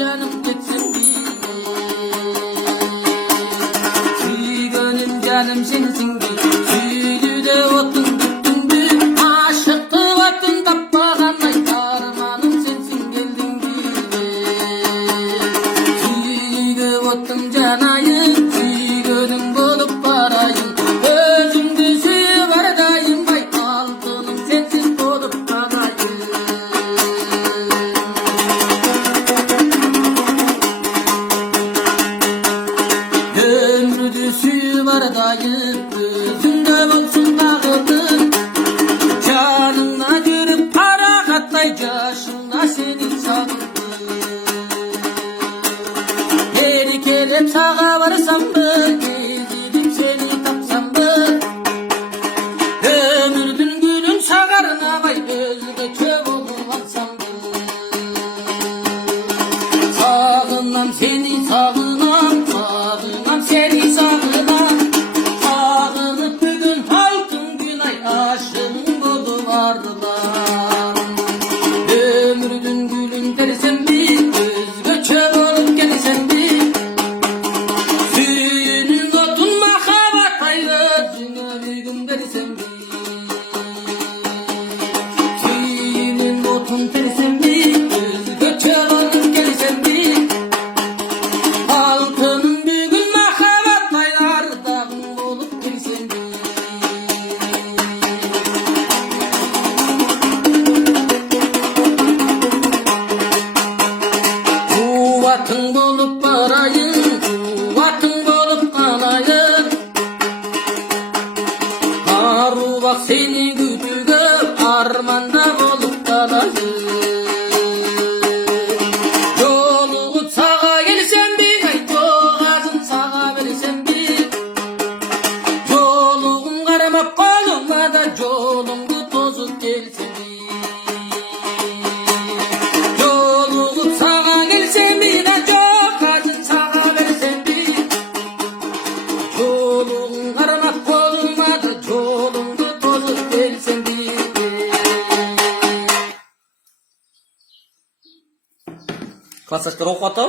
canım gitsin diye. Gönül canım sensin diye. Süydü de otun tuttun diye. Aşıktı vatın tapmaganay. Armanım sensin geldin diye. Süydü otun canayın. Gönül bolup barayın. Özümdü süyü bardayım. Bay altınım sensiz bolup barayın. Ömrüdü süyü bardayım. Gözünde olsun dağılır. Canına görüp para katay. Yaşında seni sağılır. Her kere sağa varsam mı? Gezidip seni tapsam mı? Ömrüdün gülün çağarına vay. Özge çöp olup atsam mı? Sağınam seni sağınam. Sağınam seni sağınam. Sağınıp bugün halkın günay. Aşığın bolu vardılar. Ömrüdün gülün dersen bir. Özge çöp olup gelsen bir. Suyunun otun mahabat ayrı. Cünölügüm dersen bir. Suyunun otun dersen bir. Özge çöp olup gelsen bir. Halkının bugün mahabat aylar. Dağın olup gelsen bir. Kuvatın bolup barayın, kuvatın bolup kanayın. Aru bak seni güdüge, armanda bolup kalayın. Yoluğu sağa gelsen bir, ay boğazın sağa versen bir. Yoluğun karamak koluma da yolungu tozup gelsen bir. Yoluğu sağa gelsen bir, ay boğazın sağa versen bir. Yolun karamak koluma da yolungu tozup gelsen bir. Klasik rokota